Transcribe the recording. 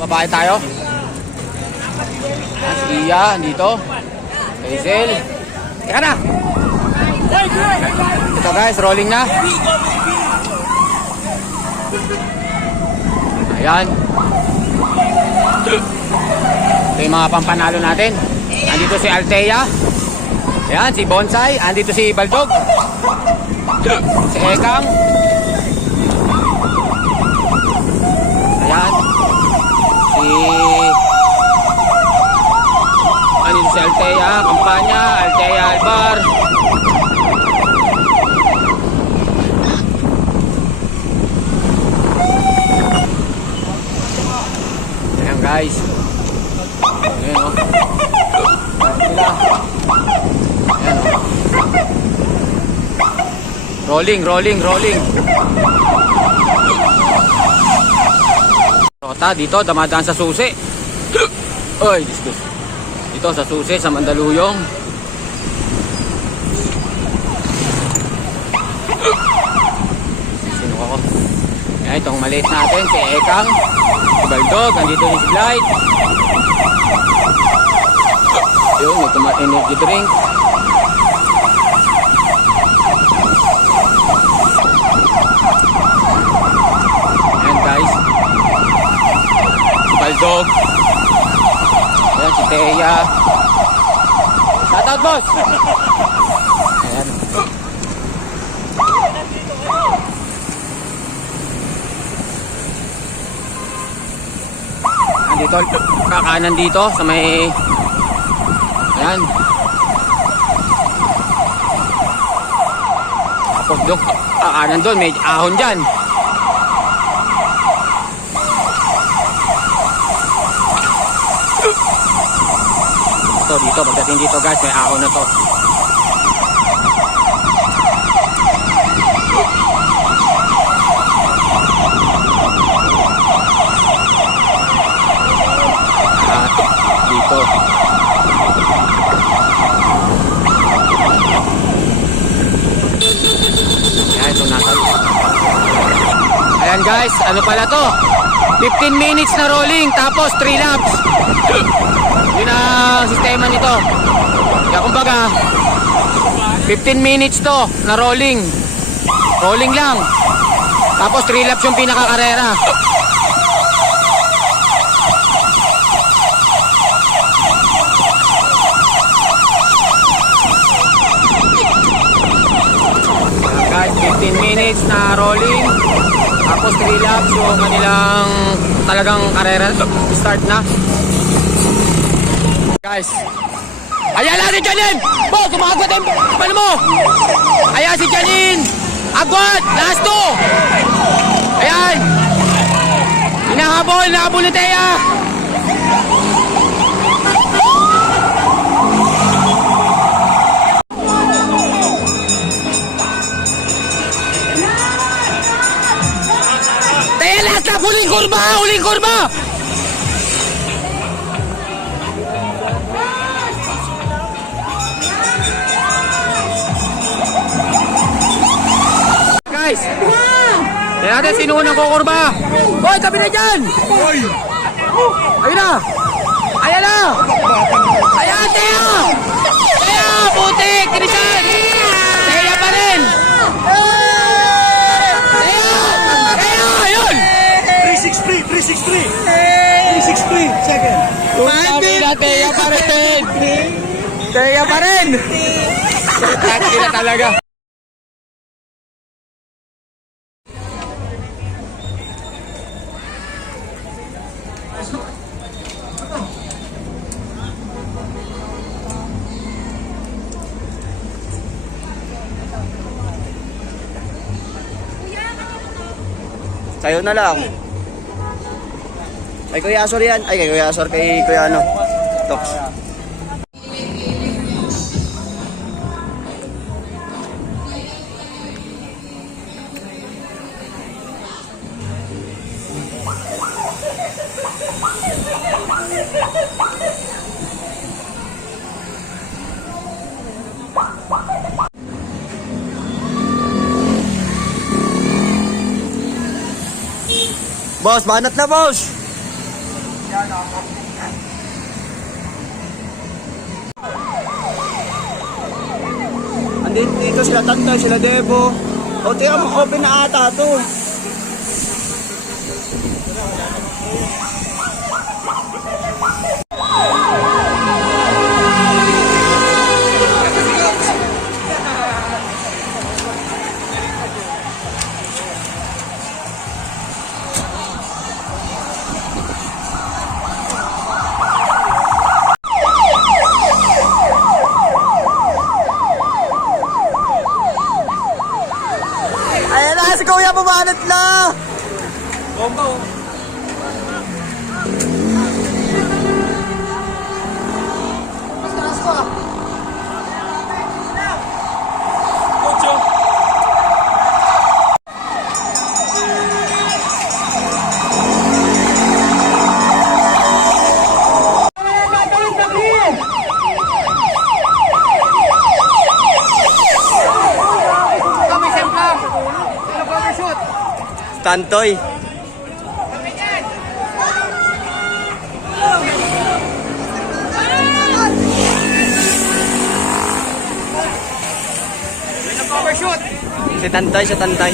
Babae tayo. Si Iya, dito. Hazel. Teka na. Ito guys, rolling na. Ayan. Ito yung mga pampanalo natin. Andito si Althea. Ayan, si Bonsai. Andito si Baldog. Si Ekang. Ayan. Andito si Althea, Kampanya, Althea Albar. Ayan guys. Ayan o. Ayan o. Rolling. Rota dito, damadaan sa susi. Oy, diskus. Dito sa susi, sa Mandaluyong. Sino ko? Ayan, itong maliit natin, si Ekang. Si Baldog, nandito si Glide. Yun, ito energy drink. Ayan guys. Si Baldog. Ayan si Thea. Shoutout boss. Ayan. Andito kakanan dito sa may ayan. Tapos doon kakanan doon may ahon dyan. Dito pagdating dito guys may ahon na to. Dito ayan, ito natin. Ayan guys, ano pala to, 15 minutes na rolling tapos 3 laps. Yun ang sistema nito. Kaya kumbaga 15 minutes to na rolling. Rolling lang. Tapos 3 laps yung pinakakarera. Guys, 15 minutes na rolling. Tapos 3 laps yung kanilang talagang karera. Start na. Guys, ayan na si Janine! Boss, umagwat yung paano mo? Ayan si Janine! Agwat! Last 2! Ayan! Hinahabol ni Thea! Thea, last lap! Huling kurba! Guys, yan natin sino unang kukurba. Hoy, tabi na dyan. Ayun na. Ayan na. Ayan, Thea. Thea, putik, tinisan. Thea pa rin. Thea, ayun. 363 second. Sabi na, Thea pa rin. Thea pa rin. Taki na talaga. Sa'yo na lang. Kay Kuya Asor yan. Ay, kay Kuya Asor. Kay Kuya ano. Tox. Boss, banat na boss! Andito dito sila Tantoy, sila Debo. O, tira mo, open na ata to. Ayan na, si Kuya pumanat na! Bomba oh. Ocho. Tantoy. Overshoot. Si Tantoy, si Tantoy.